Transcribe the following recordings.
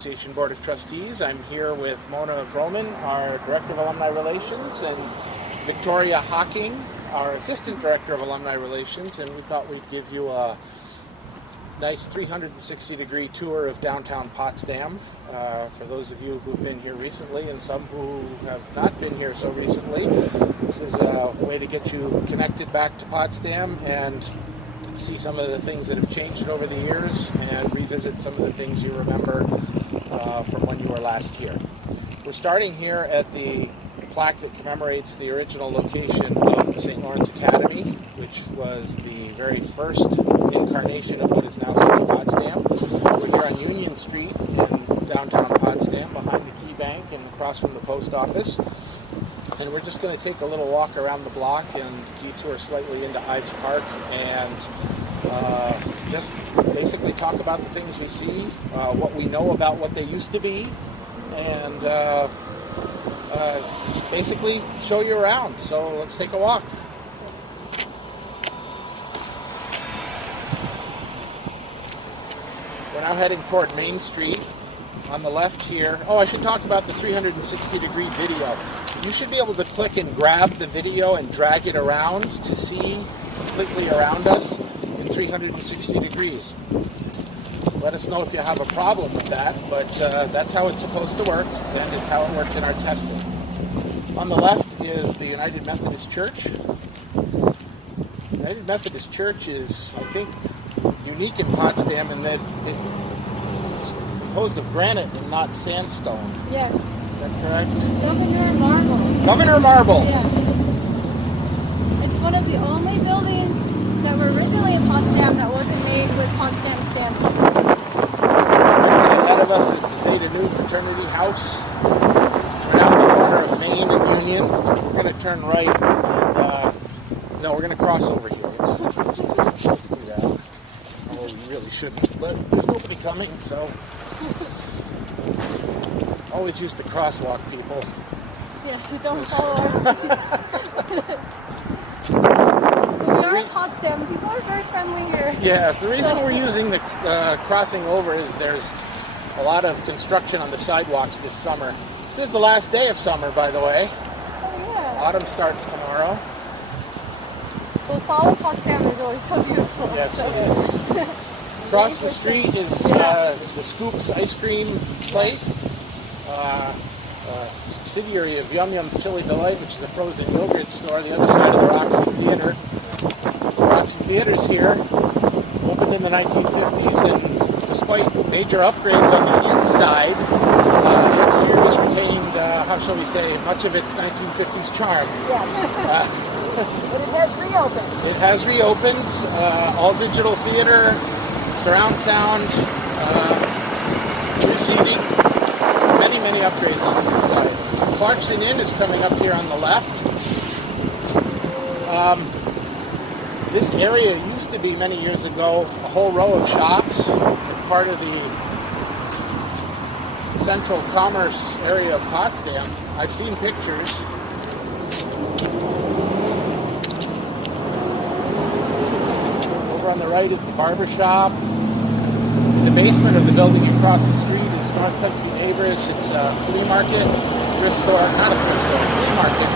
Association Board of Trustees. I'm here with Mona of Romeyn, our Director of Alumni Relations, and Victoria Hawking, our Assistant Director of Alumni Relations, and we thought we'd give you a nice 360-degree tour of downtown Potsdam for those of you who've been here recently and some who have not been here so recently. This is a way to get you connected back to Potsdam and see some of the things that have changed over the years and revisit some of the things you remember from when you were last here. We're starting here at the plaque that commemorates the original location of the St. Lawrence Academy, which was the very first incarnation of what is now City Potsdam. We're here on Union Street in downtown Potsdam, behind the Key Bank and across from the post office. And we're just going to take a little walk around the block and detour slightly into Ives Park and just basically talk about the things we see, what we know about what they used to be, and just basically show you around. So let's take a walk. We're now heading toward Main Street. On the left here, I should talk about the 360-degree video. You should be able to click and grab the video and drag it around to see completely around us in 360 degrees. Let us know if you have a problem with that, but that's how it's supposed to work, and it's how it worked in our testing. On the left is the United Methodist Church. The United Methodist Church is, I think, unique in Potsdam in that it's composed of granite and not sandstone. Yes. Is that correct? Governor Marble. Governor Marble. Yes. It's one of the only buildings that were originally in Potsdam that wasn't made with Potsdam sandstone. Directly ahead of us is the Zeta Nu Fraternity House. We're now at the corner of Main and Union. We're going to turn right and, no, we're going to cross over here. Let's do that. Although we really shouldn't, but there's nobody coming, so... Always use the crosswalk, people. Yes, don't follow our... We are in Potsdam. People are very friendly here. Yes, the reason we're using the crossing over is there's a lot of construction on the sidewalks this summer. This is the last day of summer, by the way. Oh, yeah. Autumn starts tomorrow. Well, fall in Potsdam is always so beautiful. Yes, so. it is. Across the street is the Scoops ice cream place, subsidiary of Yum Yum's Chili Delight, which is a frozen yogurt store. The other side of the Roxy Theater. The Roxy Theater's here, opened in the 1950s, and despite major upgrades on the inside, the exterior has retained, how shall we say, much of its 1950s charm. Yes. But it has reopened. It has reopened. All digital theater. Surround sound, receiving, many upgrades on the inside. Clarkson Inn is coming up here on the left. This area used to be, many years ago, a whole row of shops, part of the central commerce area of Potsdam. I've seen pictures. On the right is the barber shop. In the basement of the building across the street is North Country Neighbors. It's a flea market, thrift store, not a thrift store, flea market.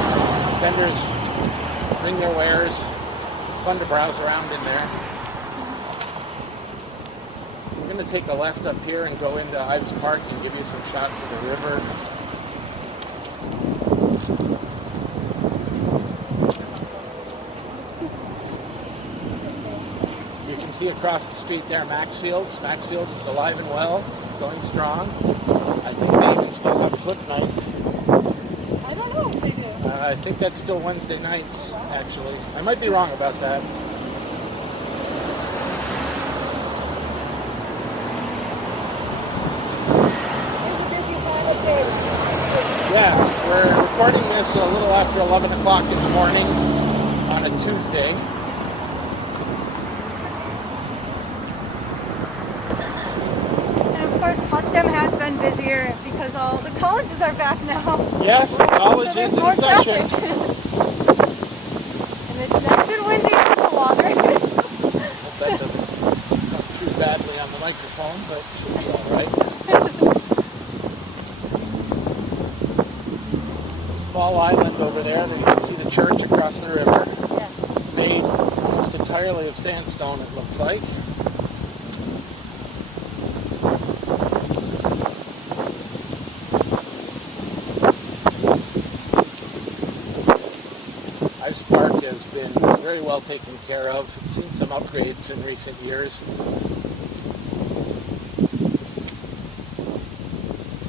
Vendors bring their wares. It's fun to browse around in there. We're going to take a left up here and go into Ives Park and give you some shots of the river. See across the street there, Maxfield's. Maxfield's is alive and well, going strong. I think they even still have flip night. I don't know if they do. I think that's still Wednesday nights, actually. I might be wrong about that. It's a busy time of day. Yes, we're recording this a little after 11 o'clock in the morning on a Tuesday. Potsdam has been busier because all the colleges are back now. Yes, college so is in more session. And it's nice and windy for the water. Hope that doesn't come through badly on the microphone, but it should be all right. small island over there. There you can see the church across the river. Yeah. Made almost entirely of sandstone, it looks like. Ives Park has been very well taken care of. It's seen some upgrades in recent years,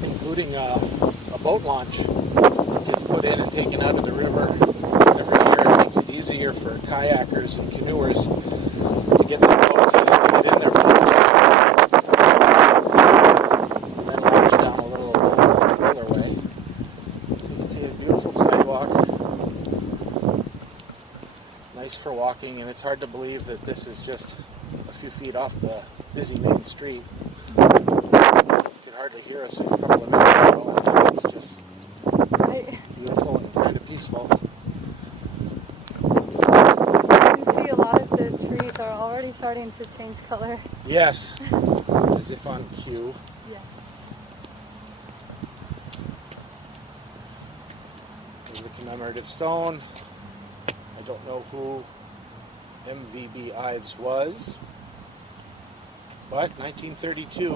including a boat launch that gets put in and taken out of the river every year. It makes it easier for kayakers and canoers to get their boats in and to get in their boats. And then launch down a little roller-way. So you can see a beautiful sidewalk. Nice for walking, and it's hard to believe that this is just a few feet off the busy main street. You could hardly hear us a couple of minutes ago, and now it's just beautiful and kind of peaceful. You can see a lot of the trees are already starting to change color. Yes, as if on cue. Yes. There's the commemorative stone. I don't know who MVB Ives was, but 1932.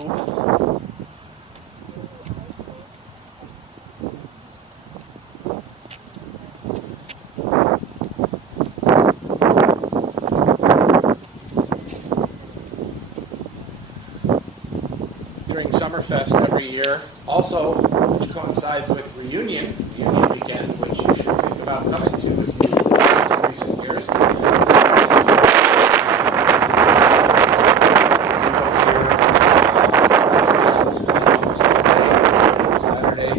During Summerfest every year, also, which coincides with Reunion Weekend, which you should think about coming to if you in recent years. Saturday,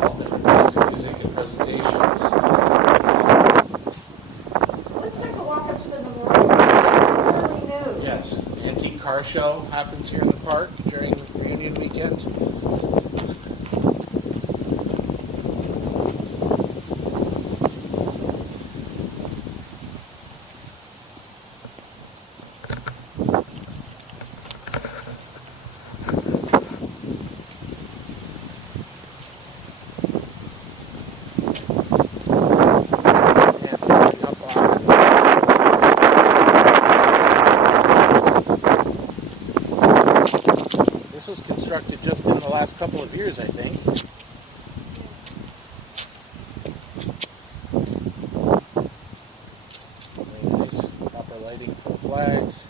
all different kinds of music and presentations. Let's take a walk up to the memorial. It's really new. Yes, antique car show happens here in the park during Reunion Weekend. This was constructed just in the last couple of years, I think. Very nice, proper lighting for the flags.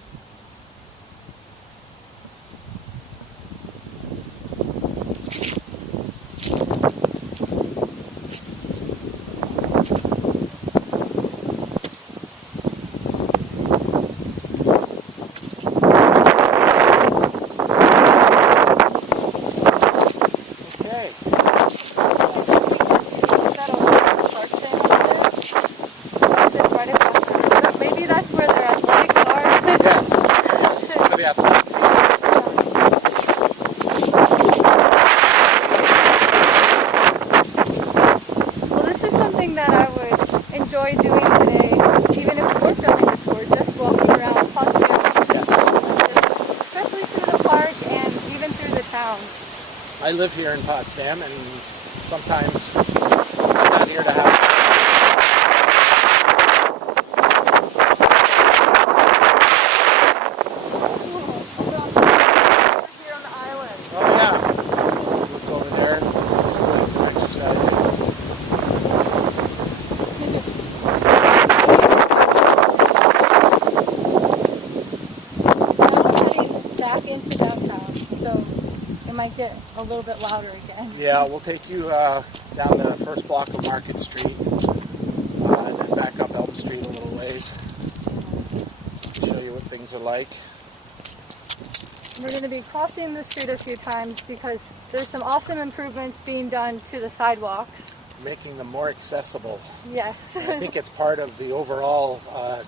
enjoy doing today, even if we weren't filming the tour, just walking around Potsdam. Yes. Especially through the park and even through the town. I live here in Potsdam, and sometimes I'm not here to have. Into downtown, so it might get a little bit louder again. Yeah, we'll take you down the first block of Market Street and then back up Elm Street a little ways to show you what things are like. We're going to be crossing the street a few times because there's some awesome improvements being done to the sidewalks. Making them more accessible. Yes. I think it's part of the overall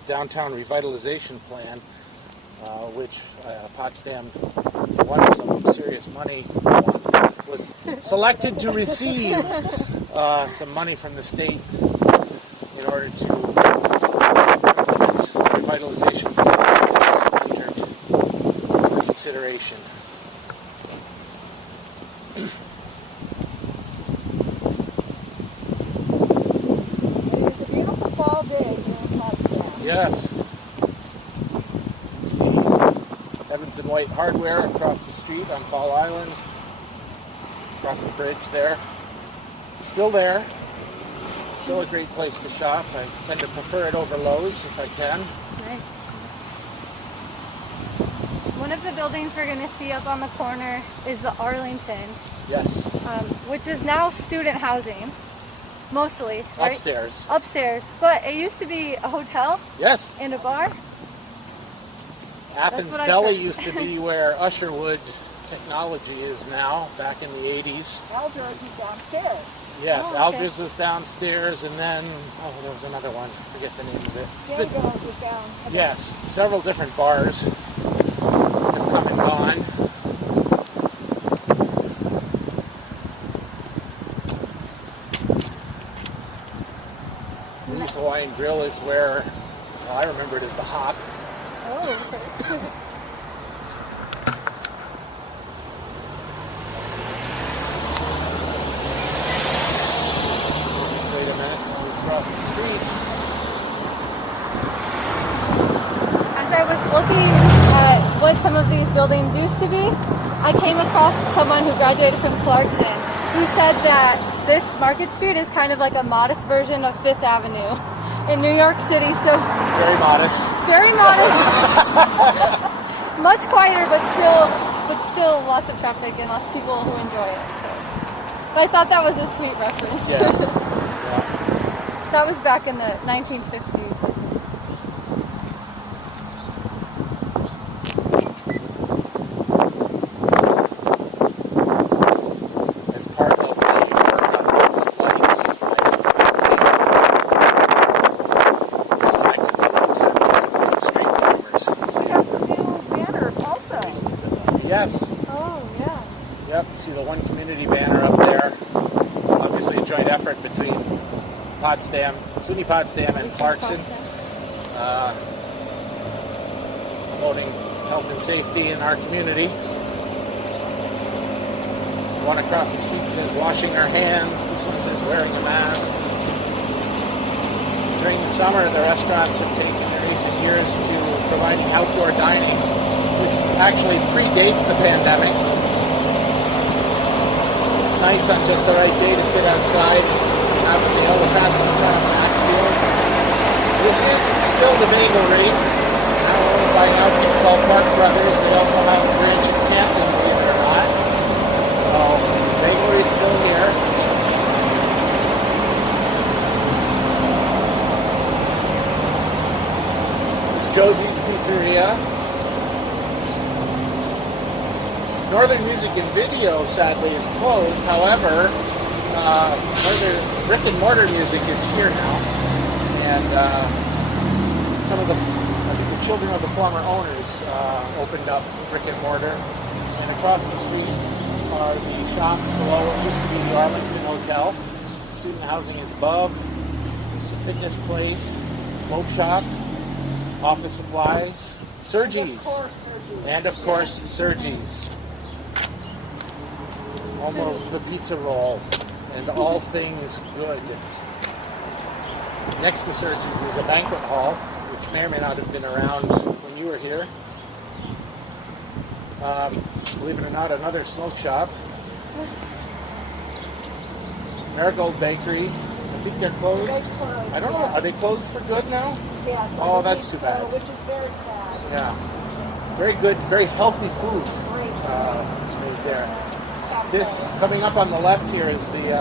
downtown revitalization plan, which Potsdam won some serious money on, was selected to receive some money from the state in order to revitalization plan entered for consideration. Yes. You can see Evans and White Hardware across the street on Fall Island. Across the bridge there. Still there. Still a great place to shop. I tend to prefer it over Lowe's if I can. Nice. One of the buildings we're going to see up on the corner is the Arlington. Yes. Which is now student housing, mostly, right? Upstairs. Upstairs. But it used to be a hotel Yes. and a bar. Athens what I Deli heard. used to be where Usherwood Technology is now, back in the 80s. Elders is downstairs. Yes, Oh, okay. Algers was downstairs, and then, there was another one. I forget the name of it. It's been- Daniels is down. yes, several different bars have come and gone. Lee's Hawaiian Grill is where, well, I remember it as the Hop. Oh, okay. Just wait a minute, we'll cross the street. As I was looking at what some of these buildings used to be, I came across someone who graduated from Clarkson who said that this Market Street is kind of like a modest version of Fifth Avenue in New York City, so Very modest. very modest. Much quieter, but still lots of traffic and lots of people who enjoy it. So I thought that was a sweet reference. Yes. Yeah. That was back in the 1950s. As part of the work on these lights, I've disconnected the light sensors and put street timers. So We have the new banners also. yes. Oh, yeah. Yep, see the One Community banner up there. Obviously a joint effort between Potsdam, SUNY Potsdam and Clarkson, promoting health and safety in our community. The one across the street says washing our hands. This one says wearing a mask. During the summer, the restaurants have taken in recent years to providing outdoor dining. This actually predates the pandemic. It's nice on just the right day to sit outside and have the overpassing in front of Maxfield's. This is still the Bagel Rate, now owned by an outfit called Mark Brothers. They also have a branch in Canton, believe it or not. So, Bagel Rate's still here. It's Josie's Pizzeria. Northern Music and Video, sadly, is closed. However, brick and mortar music is here now, and some of the, I think the children of the former owners opened up brick and mortar. And across the street are the shops below what used to be the Arlington Hotel. Student housing is above. There's a fitness place, smoke shop, office supplies, Sergi's, and of course Sergi's. Home of the pizza roll and all things good. Next to Sergi's is a banquet hall, which may or may not have been around when you were here. Believe it or not, another smoke shop. Marigold Bakery. I think they're closed. I don't know. Are they closed for good now? Yes. Oh, that's too bad. Which is very sad. Yeah. Very good, very healthy food is made there. This, coming up on the left here, is the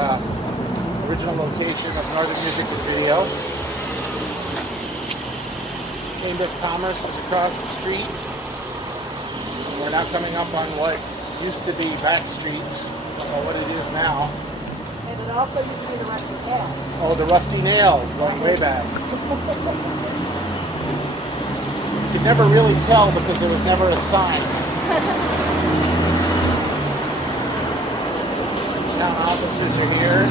original location of Northern Music and Video. Chamber of Commerce is across the street. We're now coming up on what used to be back streets. I don't know what it is now. And it also used to be the Rusty Nail. Oh, the Rusty Nail, going way back. You could never really tell because there was never a sign. Town offices are here.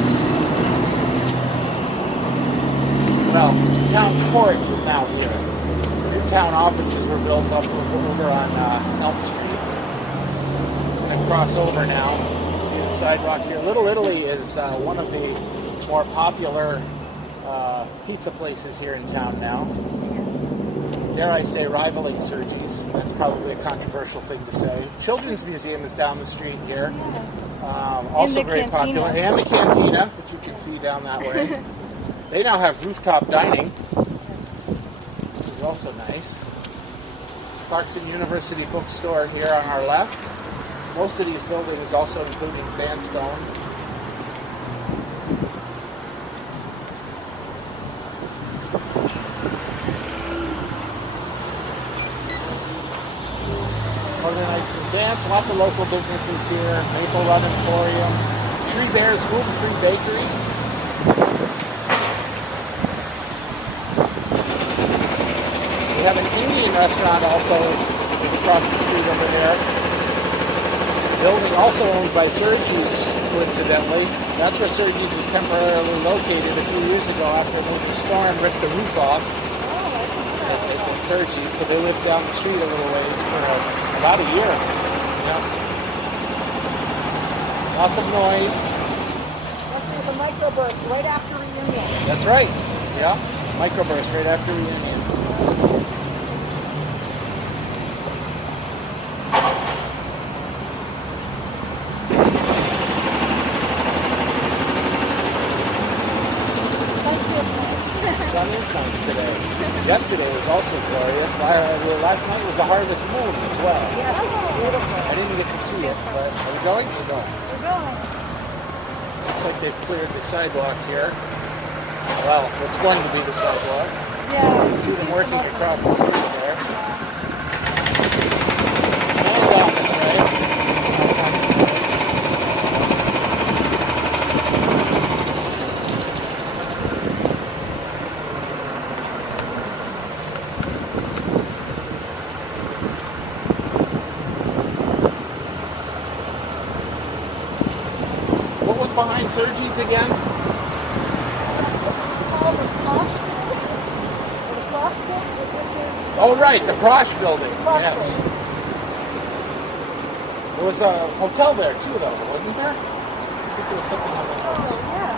Well, town court is now here. New town offices were built up over on Elm Street. I'm going to cross over now. You can see the sidewalk here. Little Italy is one of the more popular pizza places here in town now. dare I say, rivaling Sergi's. That's probably a controversial thing to say. The Children's Museum is down the street here. Also very popular. And the cantina, which you can see down that way. They now have rooftop dining, which is also nice. Clarkson University Bookstore here on our left. Most of these buildings also including sandstone. Northern Ice and Dance, lots of local businesses here. Maple Run Emporium, Three Bears Gluten-Free Bakery. We have an Indian restaurant also across the street over there. Building also owned by Sergi's, coincidentally. That's where Sergi's was temporarily located a few years ago after a major storm ripped the roof off at Sergi's. So they lived down the street a little ways for about a year. Yeah. Lots of noise. Let's see the microburst right after reunion. That's right. Yeah. Microburst right after reunion. The sun is nice today. Yesterday was also glorious. Last night was the harvest moon as well. Yeah, beautiful. I didn't get to see it, but are we going? We're going. We're going. Looks like they've cleared the sidewalk here. Well, it's going to be the sidewalk. Yeah. You can see them working across the street there. Going down this way. What was behind Sergi's again? Oh, right, the Prosh building. Yes. There was a hotel there, too, though, wasn't there? I think there was something on the notes. Yeah.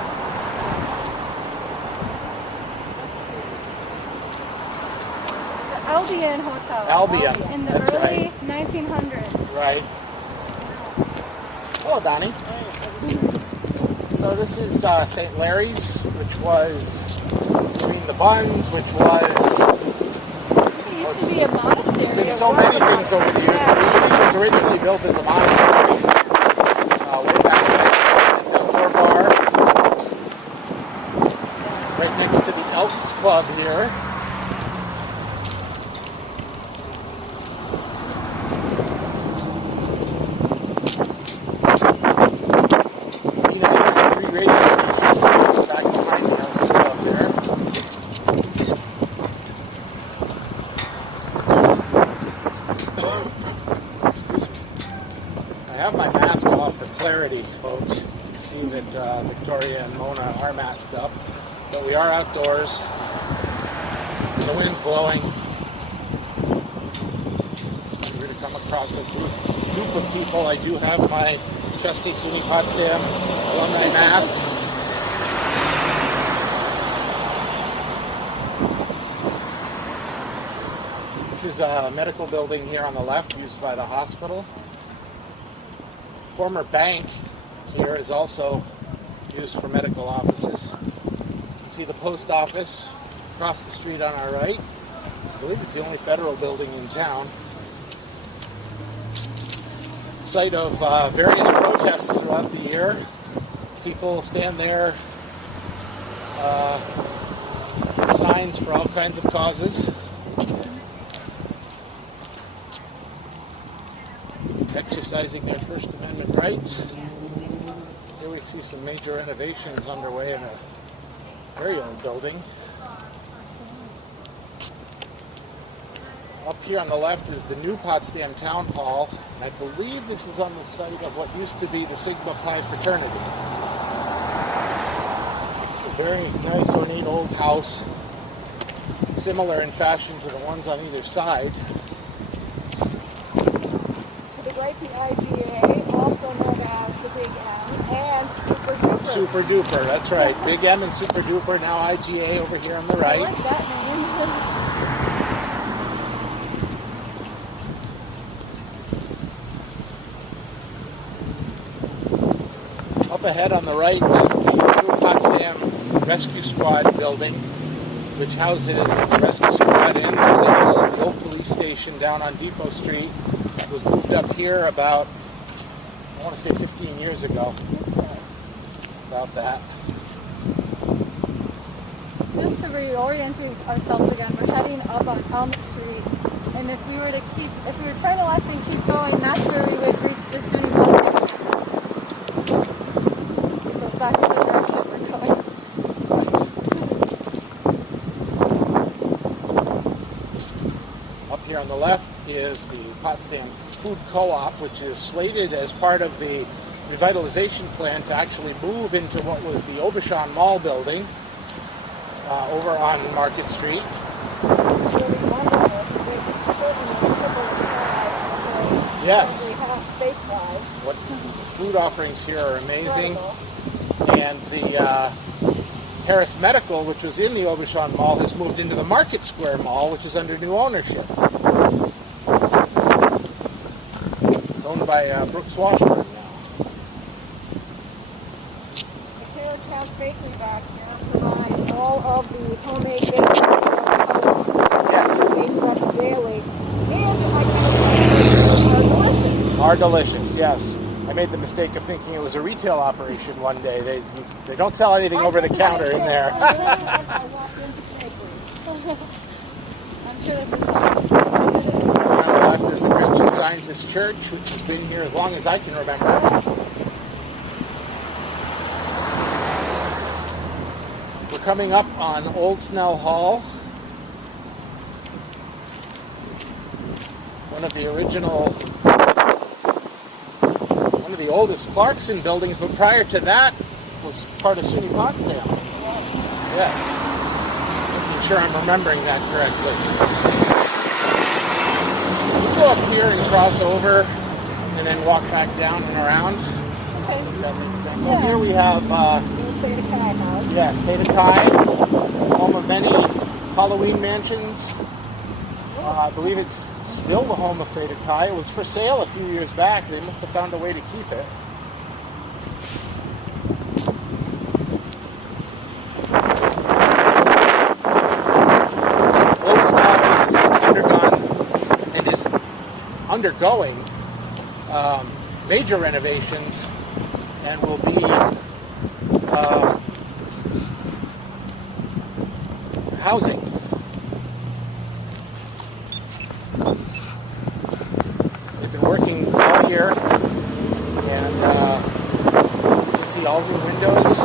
Let's see. The Albion Hotel. Albion. In the That's early right. 1900s. Right. Hello, Donnie. So this is St. Larry's, which was between the Buns, which was... It used to be a monastery. It's been so many things over the years. Yeah. It was originally built as a monastery. Way back when, this outdoor bar. Right next to the Elks Club here. I have my mask off for clarity, folks. You can see that Victoria and Mona are masked up, but we are outdoors. The wind's blowing. We're going to come across a group of people. I do have my trustee Alumni Potsdam alumni mask. This is a medical building here on the left, used by the hospital. Former bank here is also used for medical offices. You can see the post office across the street on our right. I believe it's the only federal building in town. Site of various protests throughout the year. People stand there, signs for all kinds of causes. Exercising their First Amendment rights. Here we see some major renovations underway in a very old building. Up here on the left is the new Potsdam Town Hall, and I believe this is on the site of what used to be the Sigma Pi fraternity. It's a very nice, ornate old house, similar in fashion to the ones on either side. The IGA, also known as the Big M, and Super Duper. Super Duper, that's right. Big M and Super Duper, now IGA over here on the I right. like that name. Up ahead on the right is the new Potsdam Rescue Squad building, which houses the Rescue Squad and the old police station down on Depot Street. It was moved up here about, I want to say 15 years ago. About that. Just to reorient ourselves again, we're heading up on Elm Street, and if we were to turn left and keep going, that's where we would reach the SUNY Potsdam campus. So that's the direction we're going. Up here on the left is the Potsdam Food Co-op, which is slated as part of the revitalization plan to actually move into what was the Aubuchon Mall building over on Market Street. It's really wonderful because they can certainly triple in size. Yes. We have space-wise. What the food offerings here are amazing. Incredible. And the Harris Medical, which was in the Aubuchon Mall, has moved into the Market Square Mall, which is under new ownership. It's owned by Brooks Washburn now. The Carrot House Bakery back here provides all of the homemade bakery Yes. made up daily. And I can are delicious. Are delicious, yes. I made the mistake of thinking it was a retail operation one day. They don't sell anything over the counter in there. I walked into the bakery. I'm sure that's a On the left is the Christian Scientist Church, which has been here as long as I can remember. We're coming up on Old Snell Hall, one of the oldest Clarkson buildings, but prior to that was part of SUNY Potsdam. Yes. Making sure I'm remembering that correctly. We'll go up here and cross over and then walk back down and around. Okay. If that makes sense. Yeah. So here we have, Theta Chi House. yes, Theta Chi, home of many Halloween mansions. I believe it's still the home of Theta Chi. It was for sale a few years back. They must have found a way to keep it. Old Snell has undergone and is undergoing major renovations and will be housing. They've been working all year, and you can see all new windows. I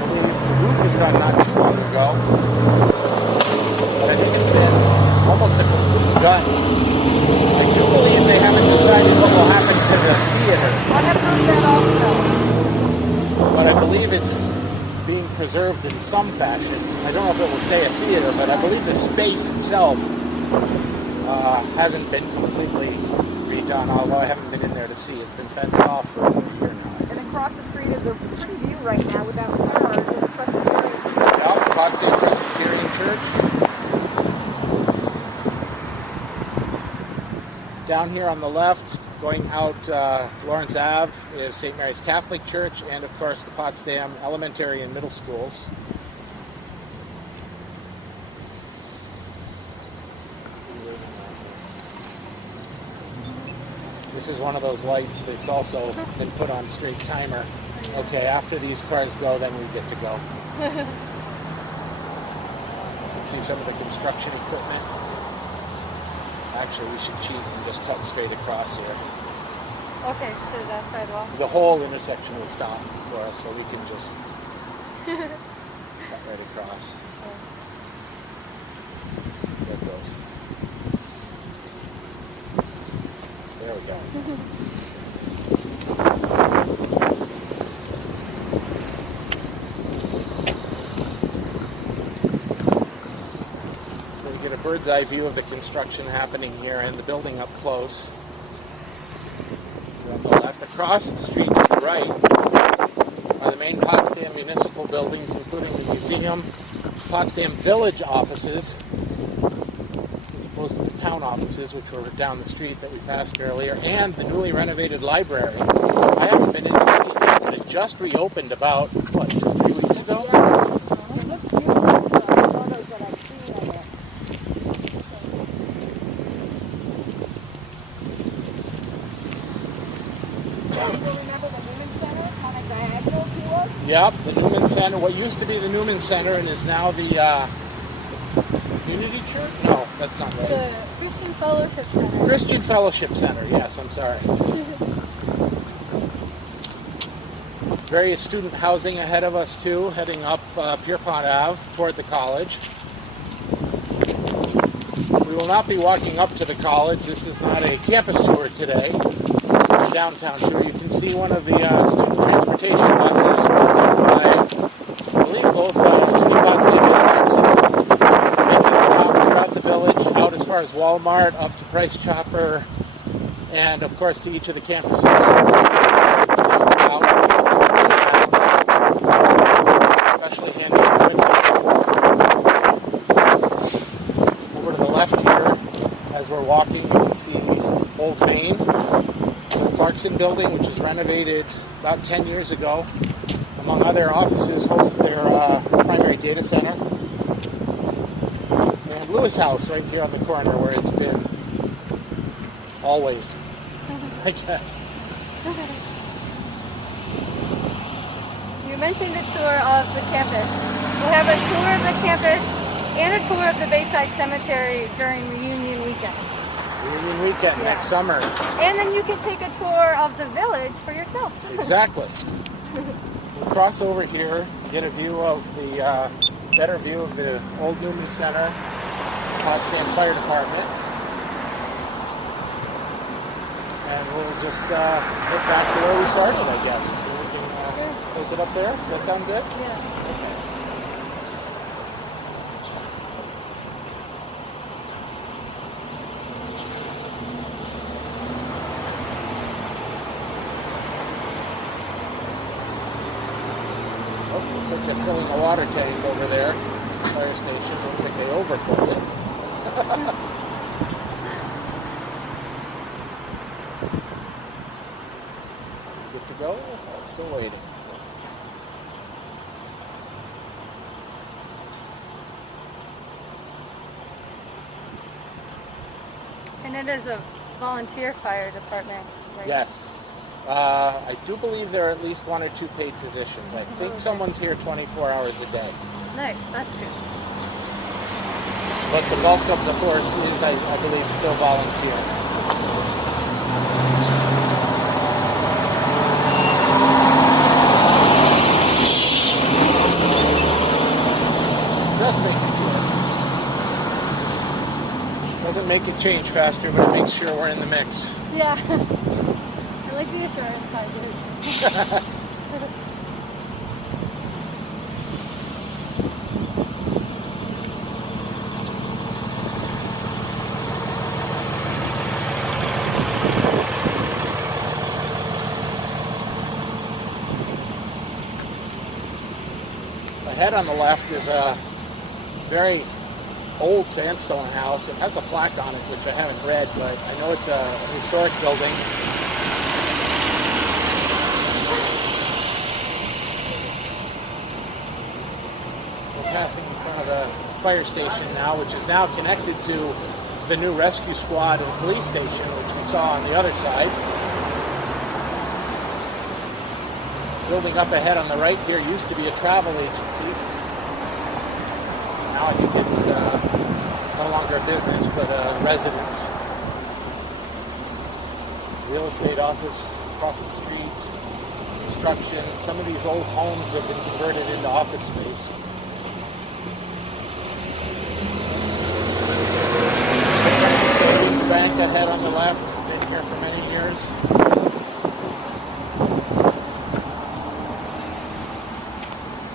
believe the roof was done not too long ago, but I think it's been almost a complete done. I do believe they haven't decided what will happen to the theater, I have heard that also. but I believe it's being preserved in some fashion. I don't know if it will stay a theater, but I believe the space itself hasn't been completely redone, although I haven't been in there to see. It's been fenced off for over a year now. And across the street is a pretty view right now without cars and the Presbyterian. Yep, Potsdam Presbyterian Church. Down here on the left, going out Lawrence Ave, is St. Mary's Catholic Church, and of course the Potsdam Elementary and Middle Schools. This is one of those lights that's also been put on straight timer. Okay, after these cars go, then we get to go. You can see some of the construction equipment. Actually, we should cheat and just cut straight across here. Okay, so that sidewalk. The whole intersection will stop for us, so we can just cut right across. There it goes. There we go. So we get a bird's eye view of the construction happening here and the building up close. On the left, across the street to the right are the main Potsdam municipal buildings, including the museum, Potsdam Village offices, as opposed to the town offices, which were down the street that we passed earlier, and the newly renovated library. I haven't been in to see it yet, but it just reopened about, what, 2-3 weeks ago? Yes. It looks beautiful. The photos that I've seen of it. So, people remember the Women's Center, kind of diagonal to us? Yep, the Newman Center, what used to be the Newman Center and is now the Unity Church? No, that's not right. The Christian Fellowship Center. Christian Fellowship Center, yes, I'm sorry. Various student housing ahead of us too, heading up Pierpont Ave toward the college. We will not be walking up to the college. This is not a campus tour today. It's a downtown tour. You can see one of the student transportation buses sponsored by, I believe, both SUNY Potsdam and Clarkson, making stops throughout the village, out as far as Walmart, up to Price Chopper, and of course to each of the campuses. Especially handy over to the left here, as we're walking, you can see Old Main. So the Clarkson building, which was renovated about 10 years ago, among other offices, hosts their primary data center. And Lewis House right here on the corner, where it's been always, I guess. You mentioned a tour of the campus. We'll have a tour of the campus and a tour of the Bayside Cemetery during reunion weekend. Reunion weekend next summer. And then you can take a tour of the village for yourself. Exactly. We'll cross over here, get a view of the, better view of the old Newman Center, Potsdam Fire Department. And we'll just head back to where we started, I guess. Close it up there? Does that sound good? Yeah. Okay. Oh, looks like they're filling a water tank over there. Fire station. Looks like they overfilled it. Good to go? Still waiting. And it is a volunteer fire department, right? Yes. I do believe there are at least 1 or 2 paid positions. I think someone's here 24 hours a day. Nice, that's good. But the bulk of the force is, I believe, still volunteer. Just making sure. Doesn't make it change faster, but it makes sure we're in the mix. Yeah. I like the assurance I did. Ahead on the left is a very old sandstone house. It has a plaque on it, which I haven't read, but I know it's a historic building. We're passing in front of a fire station now, which is now connected to the new rescue squad and police station, which we saw on the other side. Building up ahead on the right here used to be a travel agency. Now I think it's no longer a business, but a residence. Real estate office across the street, construction. Some of these old homes have been converted into office space. Savings Bank ahead on the left has been here for many years.